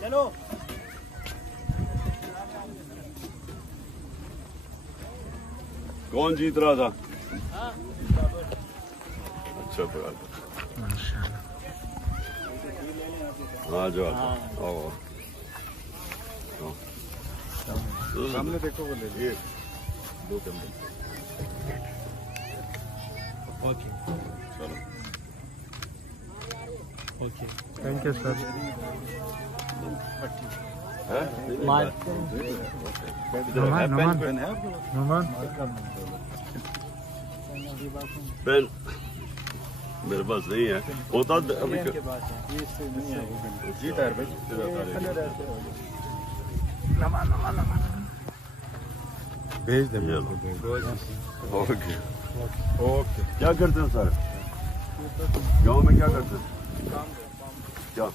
चलो कौन जीत रहा था? अच्छा तो आ जाओ आओ सामने देखो वो ले लिए 2 कैमरे। ओके चलो ओके थैंक यू सर। है नुमान पेन मेरे पास नहीं है, होता अभी जीता है भाई। भेज दे। Okay okay. क्या करते हो सर? गांव में क्या करते हो? क्या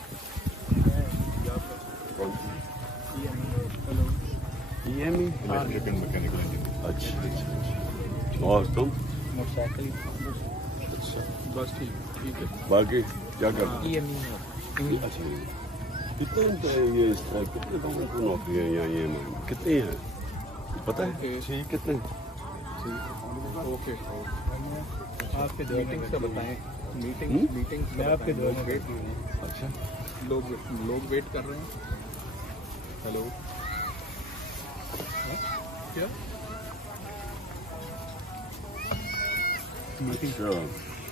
EME? Electrical mechanical engineer. अच्छा अच्छा। और तुम? बस ठीक है। बाकी क्या करते हो? EME अच्छा कितने ये कितने लोगों को नौकरी है यहाँ EME में? कितनी है पता है? कितने? ओके। आपके मीटिंग्स का बताएं। मीटिंग्स मैं आपके दौर में वेट अच्छा लोग वेट कर रहे हैं। हेलो क्या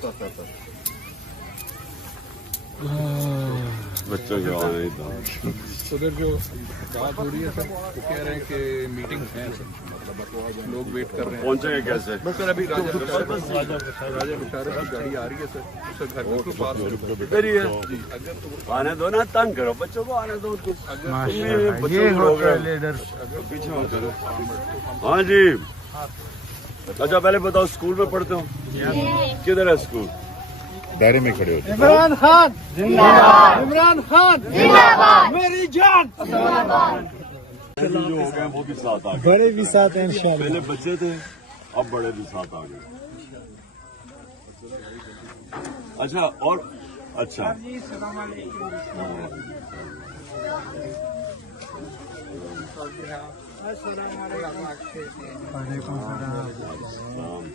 अच्छा बच्चों के आने ही था। उधर जो बात हो रही है सर वो कह रहे हैं कि मीटिंग है सर, लोग वेट कर रहे हैं। पहुंचेंगे कैसे? बस सर अभी राजा मुशारफ की गाड़ी आ रही है सर, उसका घर बिल्कुल पास है। इधर ही है। जी अगर तो आने दो ना, तंग करो बच्चों को, आने दो उनको। माशाल्लाह ये होता है लीडर। पीछे हो करो। हाँ जी। अच्छा पहले बताओ स्कूल में पढ़ते हो? किधर है स्कूल? दायरे में खड़े होते इमरान खान जिंदाबाद, इमरान खान जिंदाबाद, मेरी जान जिंदाबाद। जो हो गए वो भी साथ आ गए। बड़े भी साथ हैं इंशाल्लाह। पहले बच्चे थे, अब बड़े भी साथ आ गए। अच्छा और अच्छा वालेकुम सलाम।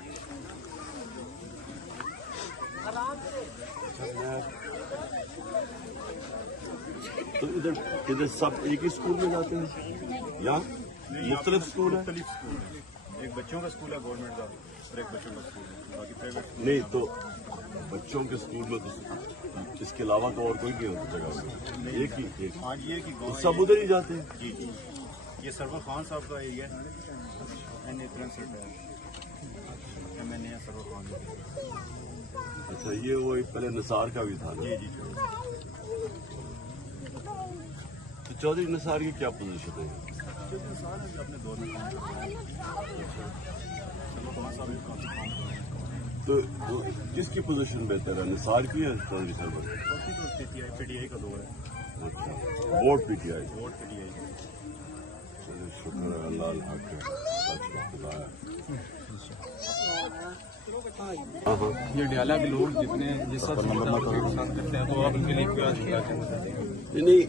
तो इधर सब एक ही स्कूल में जाते हैं या मुख्तलिफ स्कूल है? एक बच्चों का स्कूल है गवर्नमेंट का और एक बच्चों का स्कूल है, बाकी प्राइवेट। नहीं तो बच्चों के स्कूल में तो इसके अलावा तो और कोई नहीं होता जगह एक ही एक हाँ ये कि तो सब उधर ही जाते हैं। जी जी ये सरवर खान साहब का एरिया है, NA MNA सरवर खान। अच्छा ये वो पहले निसार का भी था ना? जी जी तो चौधरी निसार की क्या पोजीशन है? अपने दौर में काम कर रहे हैं। सरवर खान साहब भी काफी काम कर रहे हैं। तो किसकी पोजीशन बेहतर है, निसार की या चौधरी सरवर? बाकी तो PTI का दौर है, अच्छा वोट PTI। Vote PTI। चलिए शुक्र है अल्लाह हक है, सच का खुदा है। हाँ हाँ ये डियाला के लोग जितने जिस सब पसंद करते हैं तो आप उनके लिए क्या कहना चाहते हैं? नहीं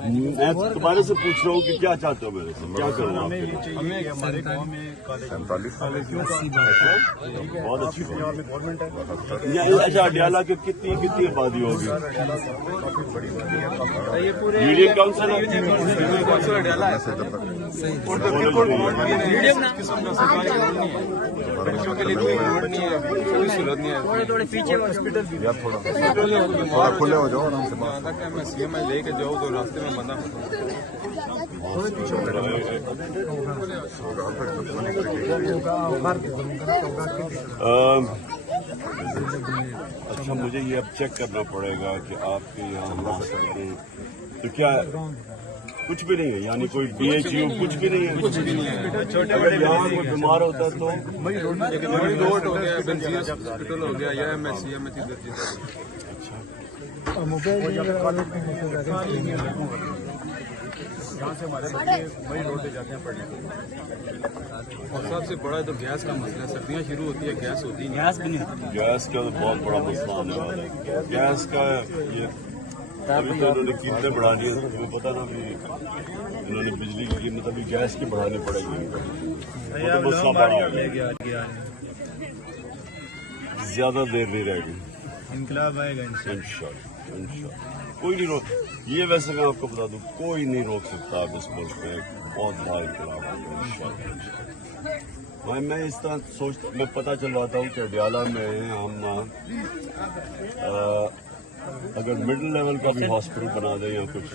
मैं तुम्हारे से पूछ रहा हूँ कि क्या चाहते हो मेरे से, क्या करूँ आपके लिए? हमें हमारे गांव में कॉलेज बहुत अच्छी बात में गवर्नमेंट है। है। अच्छा अडियाला की कितनी आबादी होगी? यूनियन काउंसिल डियाला है बच्चों के लिए कोई रोड नहीं है, कोई सहूलत नहीं है। थोड़े पीछे हॉस्पिटल भी खुले हो जाओ आराम से। मैं CM लेके जाऊँ तो रास्ते में बंदा अच्छा मुझे ये अब चेक करना पड़ेगा कि आपके यहाँ तो क्या कुछ भी नहीं है, यानी कोई BHU कुछ भी नहीं है? कुछ भी नहीं है। अगर यहाँ कोई बीमार होता है तो रोड हो गया, बेंजीर हॉस्पिटल हो गया या MSCM में यहाँ से हमारे बच्चे वही रोड पे जाते हैं पढ़ने। और सबसे बड़ा तो गैस का मसला है, सर्दियाँ शुरू होती है गैस होती नहीं। गैस भी नहीं। गैस का तो बहुत बड़ा मसला आने वाला है। गैस का ये ابھی تو انہوں نے قیمتیں بڑھا دی ہیں، تمہیں پتا نا ابھی انہوں نے بجلی کی قیمت ابھی گیس کی بڑھانی پڑے گی، اب مسئلہ لوگ بڑا باریاں ہو لے گیا، کے آ گیا زیادہ دیر نہیں رہے گی انقلاب آئے گا انشاءاللہ انشاءاللہ۔ کوئی نہیں روک یہ ویسے میں آپ کو بتا دوں کوئی نہیں روک سکتا اب اس ملک میں بہت بڑا انقلاب ہوگا انشاءاللہ۔ میں اس طرح میں پتہ چلواتا ہوں کہ اڈیالہ میں ہم اگر مڈل لیول کا بھی ہاسپٹل بنا دیں یا کچھ،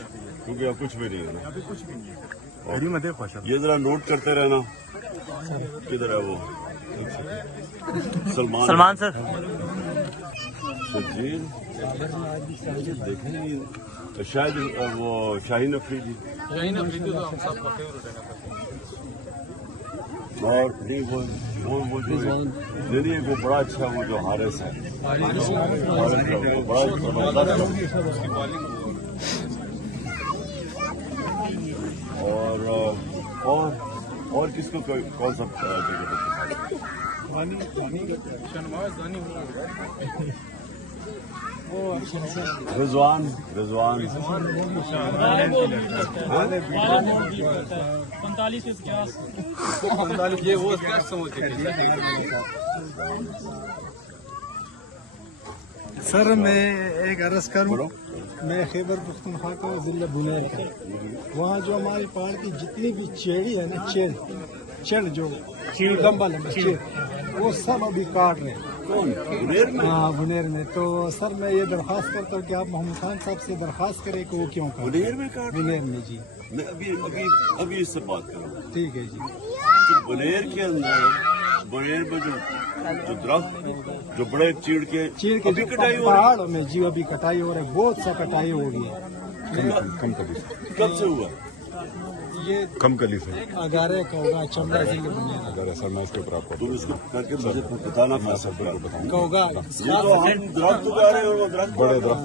کیونکہ اب کچھ بھی نہیں ہے نا۔ یہ ذرا نوٹ کرتے رہنا، کدھر ہے وہ سلمان سر جی دیکھیں گے شاید وہ شاہین افریدی اور نہیں وہ جو نہیں وہ بڑا اچھا وہ جو حارث ہے وہ بڑا زبردست اور کس کو کون سا رضوان 45 یہ وہ کیا سمجھتے سر میں ایک عرض کروں، میں خیبر پختونخوا کا ضلع بنیر کا، وہاں جو ہماری پہاڑ کی جتنی بھی چیڑی ہے نا، چڑ جو لمبا چیڑ، وہ سب ابھی کاٹ رہے ہیں۔ ہاں بنیر میں۔ تو سر میں یہ درخواست کرتا ہوں کہ آپ محمود خان صاحب سے درخواست کریں کہ وہ کیوں کاٹ رہے ہیں بنیر میں۔ جی میں ابھی اس سے بات کروں، ٹھیک ہے جی۔ بنیر کے اندر بنیر میں جو درخت جو بڑے چیڑ کے ابھی کٹائی ہو رہی پہاڑوں میں جی ابھی کٹائی ہو رہی ہے، بہت سا کٹائی ہو رہی ہے۔ کب سے ہوا؟ یہ کم کلی سے اگارے کا ہوگا، چمڑا ضلع بنیر اگر اثر میں اس کے اوپر آپ کو تم اس کو کر کے مجھے بتانا کا ہوگا۔ یہ تو ہم درخت اگا رہے ہیں اور وہ درخت بڑے درخت